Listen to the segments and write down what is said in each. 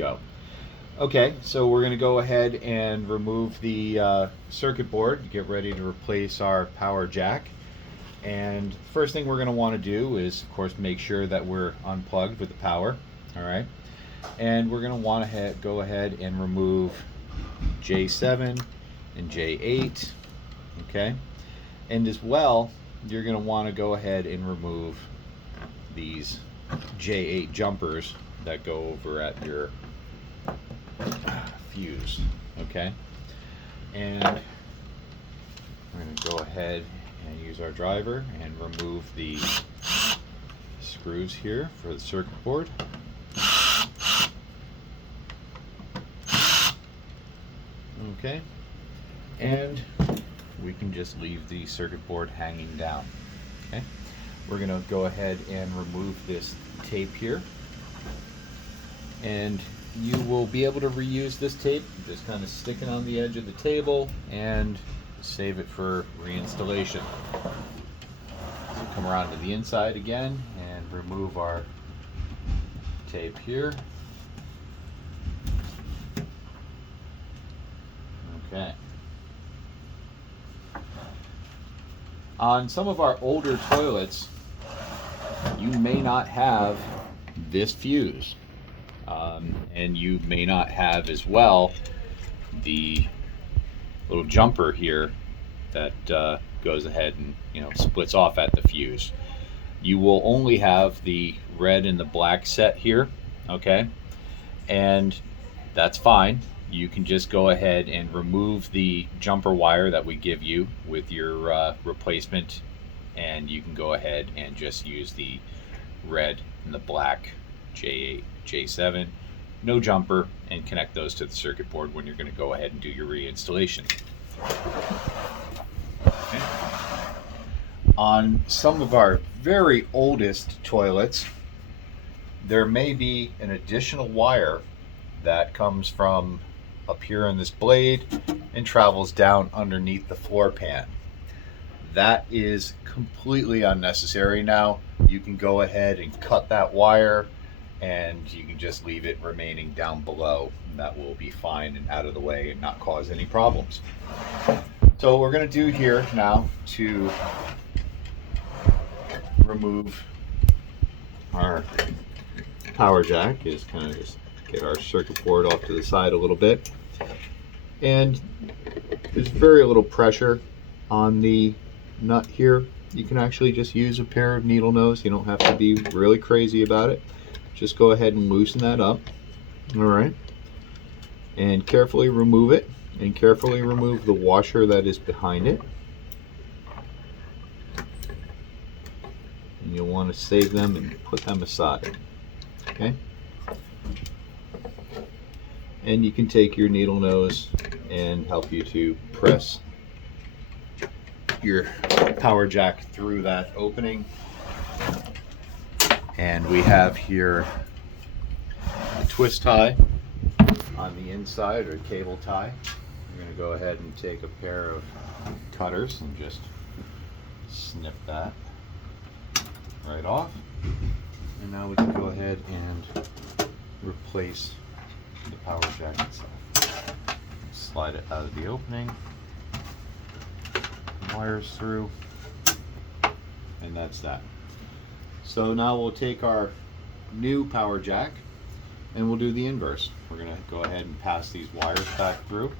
Go. Okay, so we're going to go ahead and remove the circuit board to get ready to replace our power jack. And first thing we're going to want to do is, of course, make sure that we're unplugged with the power. All right, and we're going to want to go ahead and remove J7 and J8. Okay, and as well, you're going to want to go ahead and remove these J8 jumpers that go over at your fuse. Okay, and we're going to go ahead and use our driver and remove the screws here for the circuit board. Okay, and we can just leave the circuit board hanging down. Okay, we're going to go ahead and remove this tape here, and you will be able to reuse this tape. Just kind of stick it on the edge of the table and save it for reinstallation. So come around to the inside again and remove our tape here. Okay. On some of our older toilets, you may not have this fuse. And you may not have as well the little jumper here that goes ahead and splits off at the fuse. You will only have the red and the black set here, okay? And that's fine. You can just go ahead and remove the jumper wire that we give you with your replacement, and you can go ahead and just use the red and the black J8, J7, no jumper, and connect those to the circuit board when you're going to go ahead and do your reinstallation. Okay. On some of our very oldest toilets, there may be an additional wire that comes from up here in this blade and travels down underneath the floor pan. That is completely unnecessary now. You can go ahead and cut that wire, and you can just leave it remaining down below, and that will be fine and out of the way and not cause any problems. So what we're going to do here now to remove our power jack is kind of just get our circuit board off to the side a little bit, and there's very little pressure on the nut here. You can actually just use a pair of needle nose. You don't have to be really crazy about it. Just go ahead and loosen that up. All right, and carefully remove it, and carefully remove the washer that is behind it. And you'll want to save them and put them aside. Okay, and you can take your needle nose and help you to press your power jack through that opening. And we have here the twist tie on the inside, or cable tie. We're going to go ahead and take a pair of cutters and just snip that right off. And now we can go ahead and replace the power jack itself. Slide it out of the opening, wires through, and that's that. So now we'll take our new power jack and we'll do the inverse. We're going to go ahead and pass these wires back through.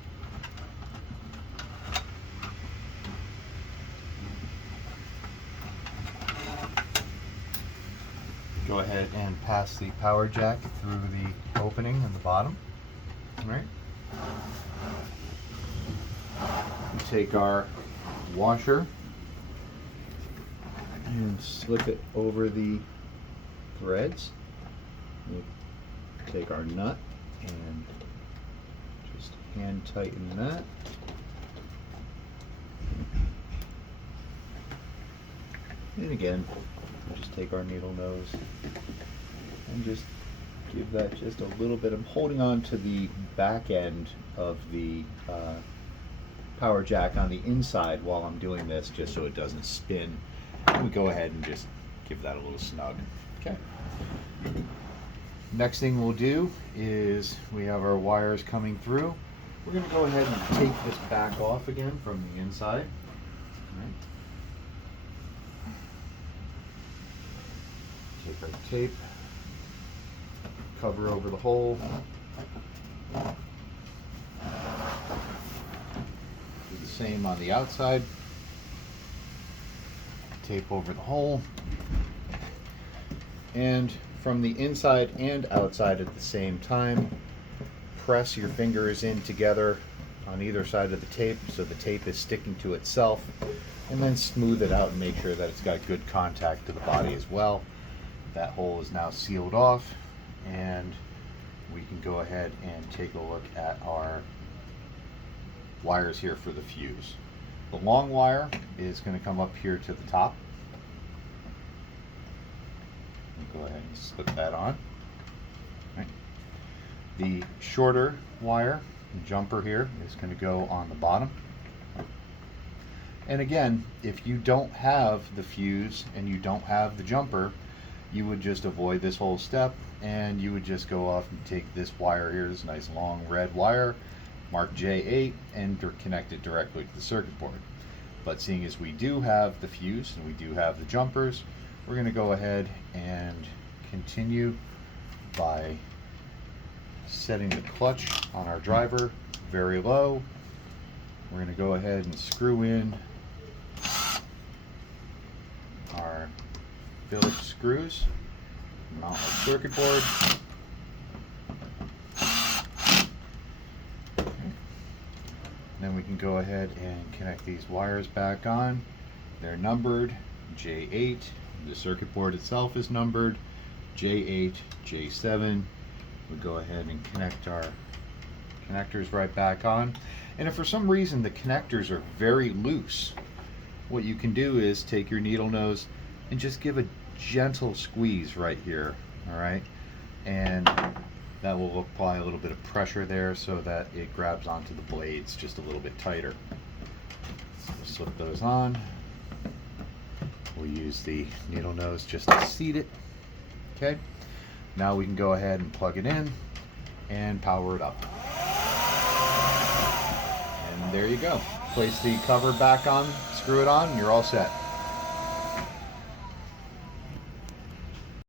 Go ahead and pass the power jack through the opening in the bottom. All right. We take our washer and slip it over the threads. We take our nut and just hand tighten that. And again, we'll just take our needle nose and just give that just a little bit. I'm holding on to the back end of the power jack on the inside while I'm doing this, just so it doesn't spin. And we go ahead and just give that a little snug. Okay. Next thing we'll do is we have our wires coming through. We're going to go ahead and take this back off again from the inside. All right. Take our tape, cover over the hole. Do the same on the outside. Tape over the hole. And from the inside and outside at the same time, press your fingers in together on either side of the tape so the tape is sticking to itself, and then smooth it out and make sure that it's got good contact to the body as well. That hole is now sealed off, and we can go ahead and take a look at our wires here for the fuse. The long wire is going to come up here to the top. Go ahead and slip that on. Right. The shorter wire, the jumper here, is going to go on the bottom. And again, if you don't have the fuse and you don't have the jumper, you would just avoid this whole step, and you would just go off and take this wire here, this nice long red wire, mark J8, and connect it directly to the circuit board. But seeing as we do have the fuse and we do have the jumpers, we're going to go ahead and continue by setting the clutch on our driver very low. We're going to go ahead and screw in our Phillips screws, mount our circuit board. Okay. Then we can go ahead and connect these wires back on. They're numbered J8. The circuit board itself is numbered J8, J7. We'll go ahead and connect our connectors right back on. And if for some reason the connectors are very loose, what you can do is take your needle nose and just give a gentle squeeze right here, all right? And that will apply a little bit of pressure there so that it grabs onto the blades just a little bit tighter. So we'll slip those on. We'll use the needle nose just to seat it. Okay, now we can go ahead and plug it in and power it up. And there you go. Place the cover back on, screw it on, and you're all set.